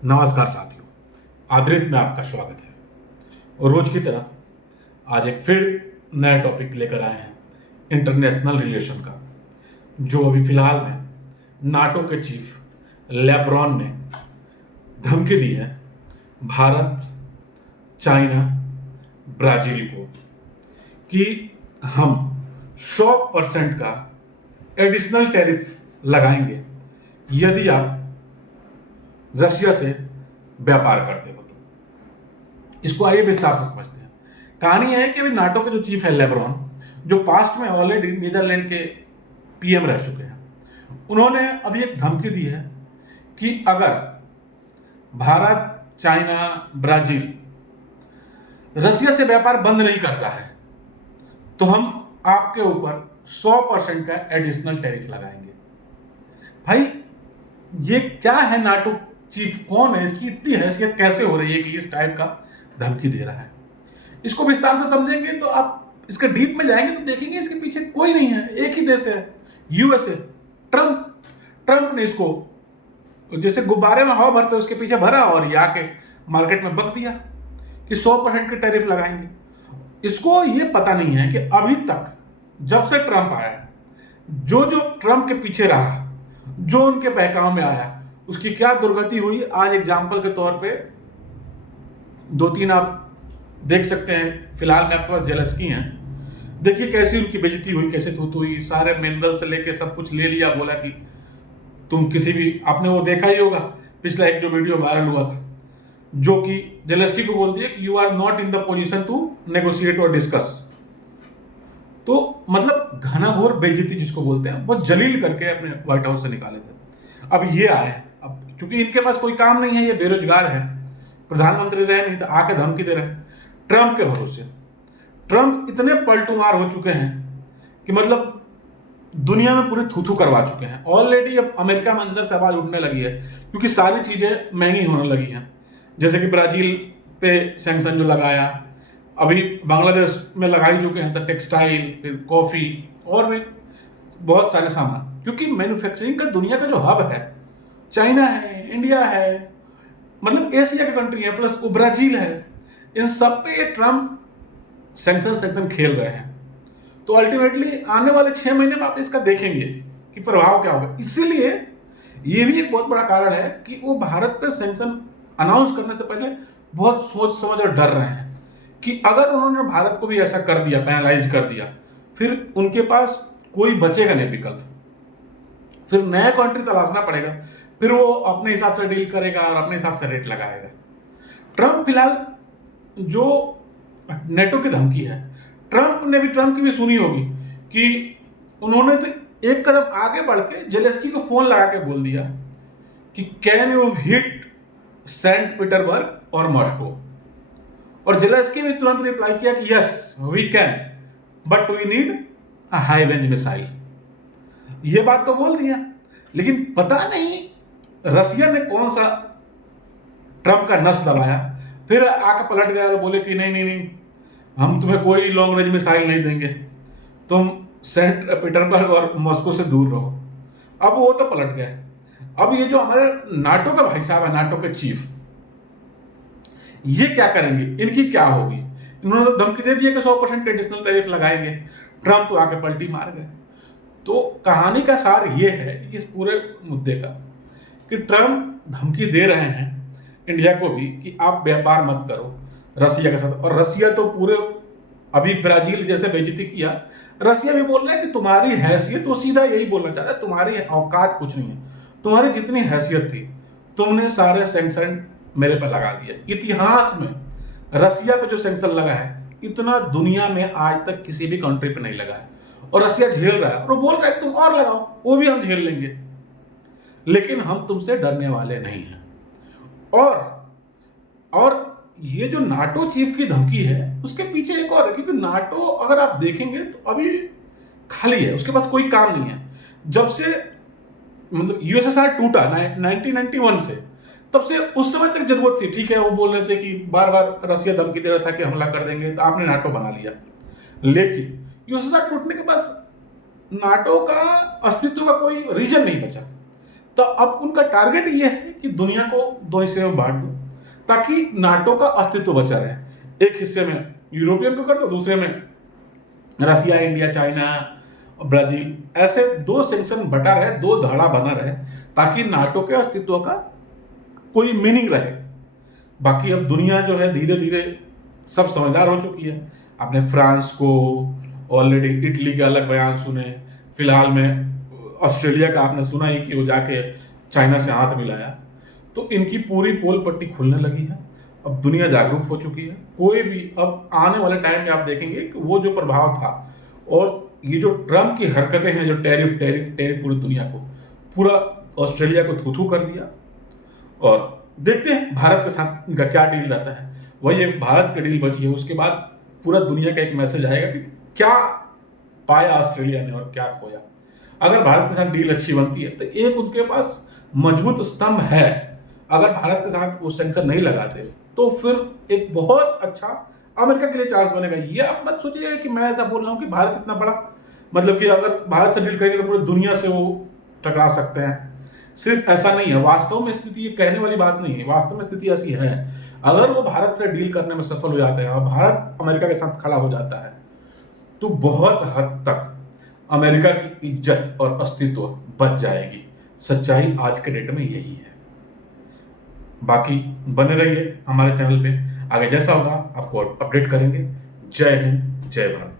नमस्कार साथियों, आदृत में आपका स्वागत है। और रोज की तरह आज एक फिर नया टॉपिक लेकर आए हैं इंटरनेशनल रिलेशन का, जो अभी फिलहाल में नाटो के चीफ लेब्रॉन ने धमकी दी है भारत, चाइना, ब्राजील को कि हम 100% का एडिशनल टैरिफ लगाएंगे यदि आप रशिया से व्यापार करते हो तो। इसको आइए विस्तार से समझते हैं। कहानी यह है कि अभी नाटो के जो चीफ है लेब्रॉन, जो पास्ट में ऑलरेडी नीदरलैंड के पीएम रह चुके हैं, उन्होंने अभी एक धमकी दी है कि अगर भारत, चाइना, ब्राजील रशिया से व्यापार बंद नहीं करता है तो हम आपके ऊपर 100% का एडिशनल टैरिफ लगाएंगे। भाई, ये क्या है? नाटो चीफ कौन है? इसकी इतनी हैसियत कैसे हो रही है कि इस टाइप का धमकी दे रहा है? इसको विस्तार से समझेंगे तो आप इसके डीप में जाएंगे तो देखेंगे इसके पीछे कोई नहीं है, एक ही देश है, यूएसए। ट्रंप ने इसको जैसे गुब्बारे में हवा भरते उसके पीछे भरा और ये आके मार्केट में बक दिया कि 100% के टैरिफ लगाएंगे। इसको ये पता नहीं है कि अभी तक जब से ट्रंप आया है, जो जो ट्रंप के पीछे रहा, जो उनके बहकाव में आया, उसकी क्या दुर्गति हुई। आज एग्जाम्पल के तौर पे 2-3 आप देख सकते हैं। फिलहाल में आपके पास जेलेंस्की हैं, देखिए कैसी उनकी बेइज्जती हुई, कैसे थूथू हुई, सारे मिनरल से लेके सब कुछ ले लिया। बोला कि तुम किसी भी, आपने वो देखा ही होगा पिछला एक जो वीडियो वायरल हुआ था, जो कि जेलेंस्की को बोल दिया कि you are not in the position to negotiate और डिस्कस। तो मतलब घनाघोर बेइज्जती जिसको बोलते हैं, वो जलील करके अपने व्हाइट हाउस से निकाले थे। अब ये आए हैं, अब क्योंकि इनके पास कोई काम नहीं है, ये बेरोजगार है, प्रधानमंत्री रहे नहीं तो आके धमकी दे रहे हैं ट्रंप के भरोसे। ट्रंप इतने पलटूमार हो चुके हैं कि मतलब दुनिया में पूरी थूथू करवा चुके हैं ऑलरेडी। अब अमेरिका में अंदर से आवाज उठने लगी है क्योंकि सारी चीजें महंगी होने लगी हैं। जैसे कि ब्राजील पे सैंक्शन जो लगाया, अभी बांग्लादेश में लगा ही चुके हैं, तो टेक्सटाइल, फिर कॉफी और भी बहुत सारे सामान, क्योंकि मैन्युफैक्चरिंग का दुनिया का जो हब है, चाइना है, इंडिया है, मतलब एशिया की कंट्री है, प्लस वो ब्राजील है, इन सब पे ये ट्रंप सैंक्शन खेल रहे हैं। तो अल्टीमेटली आने वाले 6 महीने में आप इसका देखेंगे कि प्रभाव क्या होगा। इसीलिए ये भी एक बहुत बड़ा कारण है कि वो भारत पे सैंक्शन अनाउंस करने से पहले बहुत सोच समझ और डर रहे हैं कि अगर उन्होंने भारत को भी ऐसा कर दिया, पैनलाइज कर दिया, फिर उनके पास कोई बचेगा नहीं विकल्प, फिर नया कंट्री तलाशना पड़ेगा, फिर वो अपने हिसाब से डील करेगा और अपने हिसाब से रेट लगाएगा। ट्रंप फिलहाल जो नेटो की धमकी है, ट्रंप की भी सुनी होगी कि उन्होंने तो एक कदम आगे बढ़ के जेलेंस्की को फोन लगा के बोल दिया कि can you hit saint Petersburg और मॉस्को, और जेलेंस्की ने तुरंत रिप्लाई किया कि yes we can but we need a high range missile. ये बात तो बोल दिया, लेकिन पता नहीं रसिया ने कौन सा ट्रंप का नस दबाया, फिर आके पलट गया और बोले कि नहीं नहीं नहीं, हम तुम्हें कोई लॉन्ग रेंज मिसाइल नहीं देंगे, तुम सेंट पीटरबर्ग और मॉस्को से दूर रहो। अब वो तो पलट गए। अब ये जो हमारे नाटो का भाई साहब है, नाटो के चीफ, ये क्या करेंगे, इनकी क्या होगी? इन्होंने तो धमकी दे दी कि 100% एडिशनल टैरिफ लगाएंगे, ट्रंप तो आके पलटी मार गए। तो कहानी का सार ये है इस पूरे मुद्दे का कि ट्रंप धमकी दे रहे हैं इंडिया को भी कि आप व्यापार मत करो रसिया के साथ। और रसिया तो पूरे, अभी ब्राजील जैसे बेइज्जती किया, रसिया भी बोल रहा है कि तुम्हारी हैसियत, वो सीधा यही बोलना चाहता है, तुम्हारी औकात कुछ नहीं है, तुम्हारी जितनी हैसियत थी तुमने सारे सैंक्शन मेरे पे लगा दिया। इतिहास में रसिया पे जो सैंक्शन लगा है, इतना दुनिया में आज तक किसी भी कंट्री पे नहीं लगा है, और रसिया झेल रहा है और वो बोल रहा है तुम और लगाओ, वो भी हम झेल लेंगे, लेकिन हम तुमसे डरने वाले नहीं हैं। और ये जो नाटो चीफ की धमकी है, उसके पीछे एक और है, क्योंकि नाटो अगर आप देखेंगे तो अभी खाली है, उसके पास कोई काम नहीं है। जब से मतलब यूएसएसआर टूटा 1991 से, तब से उस समय तक जरूरत थी, ठीक है, वो बोल रहे थे कि बार बार रसिया धमकी दे रहा था कि हमला कर देंगे, तो आपने नाटो बना लिया। लेकिन यूएसएसआर टूटने के बाद नाटो का अस्तित्व का कोई रीजन नहीं बचा। तो अब उनका टारगेट ये है कि दुनिया को दो हिस्से में बांट दो ताकि नाटो का अस्तित्व बचा रहे। एक हिस्से में यूरोपियन को कर दो, दूसरे में रसिया, इंडिया, चाइना, ब्राजील, ऐसे दो सेक्शन बटा रहे, दो धड़ा बना रहे ताकि नाटो के अस्तित्व का कोई मीनिंग रहे। बाकी अब दुनिया जो है धीरे धीरे सब समझदार हो चुकी है। आपने फ्रांस को ऑलरेडी, इटली के अलग बयान सुने, फिलहाल में ऑस्ट्रेलिया का आपने सुना ही कि वो जाके चाइना से हाथ मिलाया। तो इनकी पूरी पोल पट्टी खुलने लगी है। अब दुनिया जागरूक हो चुकी है। कोई भी अब आने वाले टाइम में आप देखेंगे कि वो जो प्रभाव था और ये जो ट्रम्प की हरकतें हैं, जो टैरिफ टैरिफ टैरिफ पूरी दुनिया को, पूरा ऑस्ट्रेलिया को थू थू कर दिया। और देखते हैं भारत के साथ इनका क्या डील रहता है। वही एक भारत की डील बची है, उसके बाद पूरा दुनिया का एक मैसेज आएगा कि क्या पाया ऑस्ट्रेलिया ने और क्या खोया। अगर भारत के साथ डील अच्छी बनती है तो एक उनके पास मजबूत स्तंभ है। अगर भारत के साथ वो सेंक्शन नहीं लगाते तो फिर एक बहुत अच्छा अमेरिका के लिए चांस बनेगा। ये आप मत सोचिए कि मैं ऐसा बोल रहा हूँ कि भारत इतना बड़ा, मतलब कि अगर भारत से डील करेंगे तो पूरी दुनिया से वो टकरा सकते हैं। सिर्फ ऐसा नहीं है, वास्तव में स्थिति ये कहने वाली बात नहीं है, वास्तव में स्थिति ऐसी है। अगर वो भारत से डील करने में सफल हो जाते हैं और भारत अमेरिका के साथ खड़ा हो जाता है तो बहुत हद तक अमेरिका की इज्जत और अस्तित्व बच जाएगी। सच्चाई आज के डेट में यही है। बाकी बने रहिए हमारे चैनल पे, आगे जैसा होगा आपको अपडेट करेंगे। जय हिंद, जय भारत।